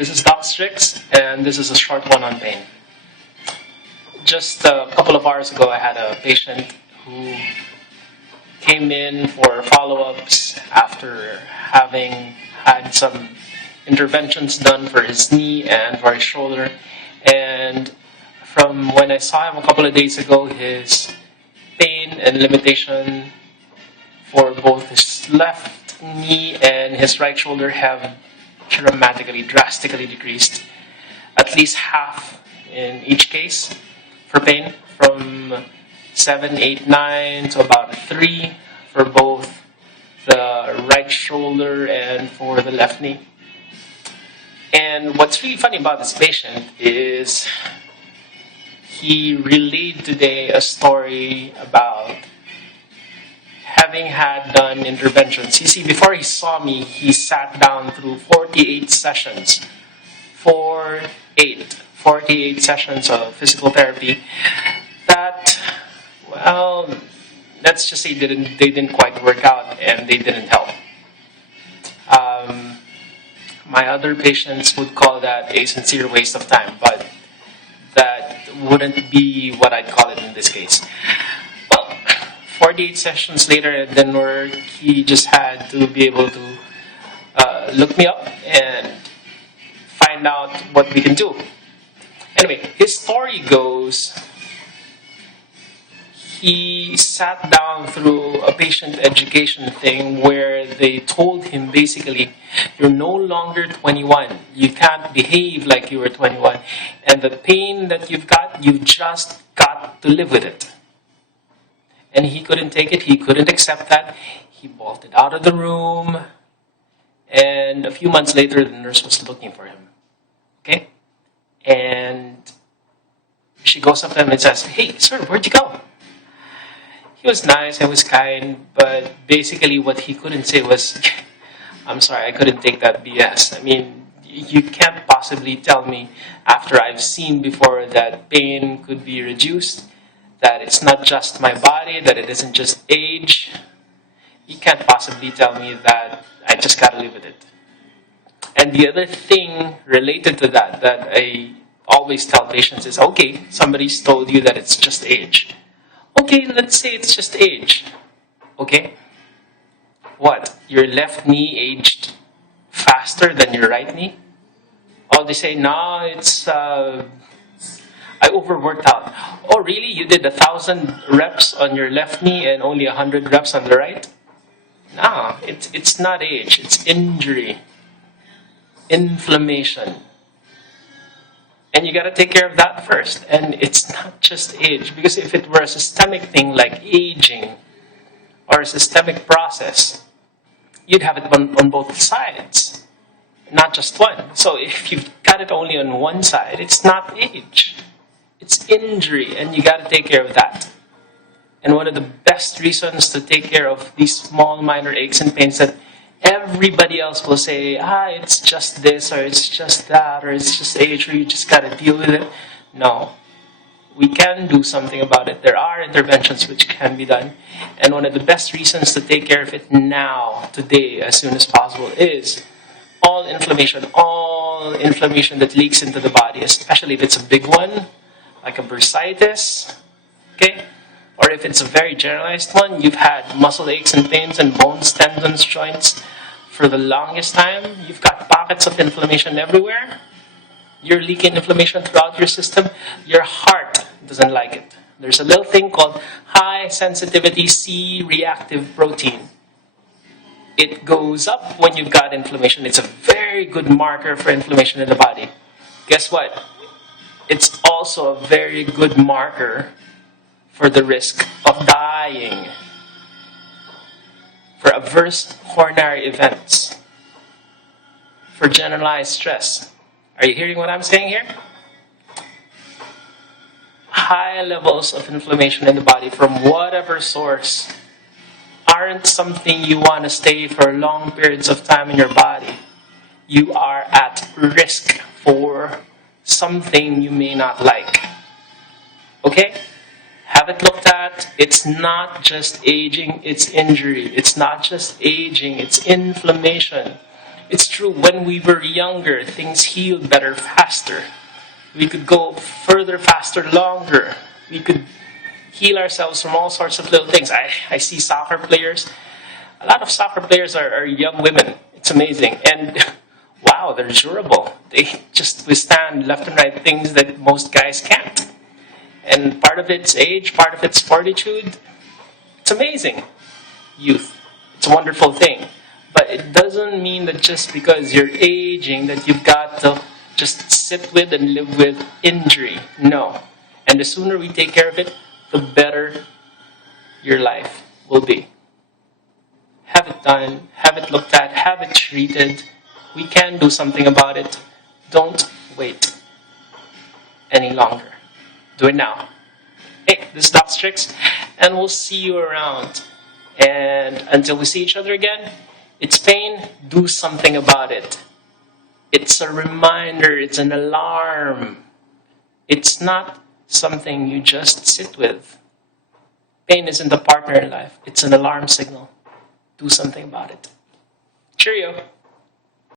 This is Doc Strix, and this is a short one on pain. Just a couple of hours ago, I had a patient who came in for follow-ups after having had some interventions done for his knee and for his shoulder. And from when I saw him a couple of days ago, his pain and limitation for both his left knee and his right shoulder have drastically decreased. At least half in each case for pain, from 7, 8, 9 to about 3 for both the right shoulder and for the left knee. And what's really funny about this patient is he relayed today a story about having had done interventions. You see, before he saw me, he sat down through 48 sessions. 48 sessions of physical therapy that, well, let's just say they didn't quite work out and they didn't help. My other patients would call that a sincere waste of time, but that wouldn't be what I'd call it in this case. 48 sessions later, it didn't work. He just had to be able to look me up and find out what we can do. Anyway, his story goes, he sat down through a patient education thing where they told him basically, you're no longer 21. You can't behave like you were 21. And the pain that you've just got to live with it. And he couldn't take it. He couldn't accept that. He bolted out of the room. And a few months later, the nurse was looking for him. Okay? And she goes up to him and says, hey, sir, where'd you go? He was nice and was kind, but basically what he couldn't say was, I'm sorry, I couldn't take that BS. I mean, you can't possibly tell me after I've seen before that pain could be reduced, that it's not just my body, that it isn't just age. You can't possibly tell me that I just gotta live with it. And the other thing related to that I always tell patients is, okay, somebody's told you that it's just age. Okay, let's say it's just age. Okay? What? Your left knee aged faster than your right knee? Oh, they say, no, it's... I overworked out. Oh, really? You did 1,000 reps on your left knee and only 100 reps on the right? No, it's not age. It's injury, inflammation, and you got to take care of that first. And it's not just age, because if it were a systemic thing like aging or a systemic process, you'd have it on both sides, not just one. So if you've got it only on one side, it's not age. It's injury, and you got to take care of that. And one of the best reasons to take care of these small minor aches and pains that everybody else will say, it's just this, or it's just that, or it's just age, or you just got to deal with it. No. We can do something about it. There are interventions which can be done. And one of the best reasons to take care of it now, today, as soon as possible, is all inflammation that leaks into the body, especially if it's a big one, like a bursitis, okay? Or if it's a very generalized one, you've had muscle aches and pains and bones, tendons, joints for the longest time. You've got pockets of inflammation everywhere. You're leaking inflammation throughout your system. Your heart doesn't like it. There's a little thing called high sensitivity C-reactive protein. It goes up when you've got inflammation. It's a very good marker for inflammation in the body. Guess what? It's also a very good marker for the risk of dying, for adverse coronary events, for generalized stress. Are you hearing what I'm saying here? High levels of inflammation in the body from whatever source aren't something you want to stay for long periods of time in your body. You are at risk for something you may not like. Okay? Have it looked at. It's not just aging, it's injury. It's not just aging, it's inflammation. It's true, when we were younger, things healed better, faster. We could go further, faster, longer. We could heal ourselves from all sorts of little things. I see soccer players. A lot of soccer players are young women. It's amazing. And wow, they're durable. They just withstand left and right things that most guys can't. And part of it's age, part of it's fortitude. It's amazing. Youth. It's a wonderful thing. But it doesn't mean that just because you're aging that you've got to just sit with and live with injury. No. And the sooner we take care of it, the better your life will be. Have it done, have it looked at, have it treated. We can do something about it. Don't wait any longer. Do it now. Hey, this is Doc Strix, and we'll see you around. And until we see each other again, it's pain, do something about it. It's a reminder, it's an alarm. It's not something you just sit with. Pain isn't a partner in life, it's an alarm signal. Do something about it. Cheerio.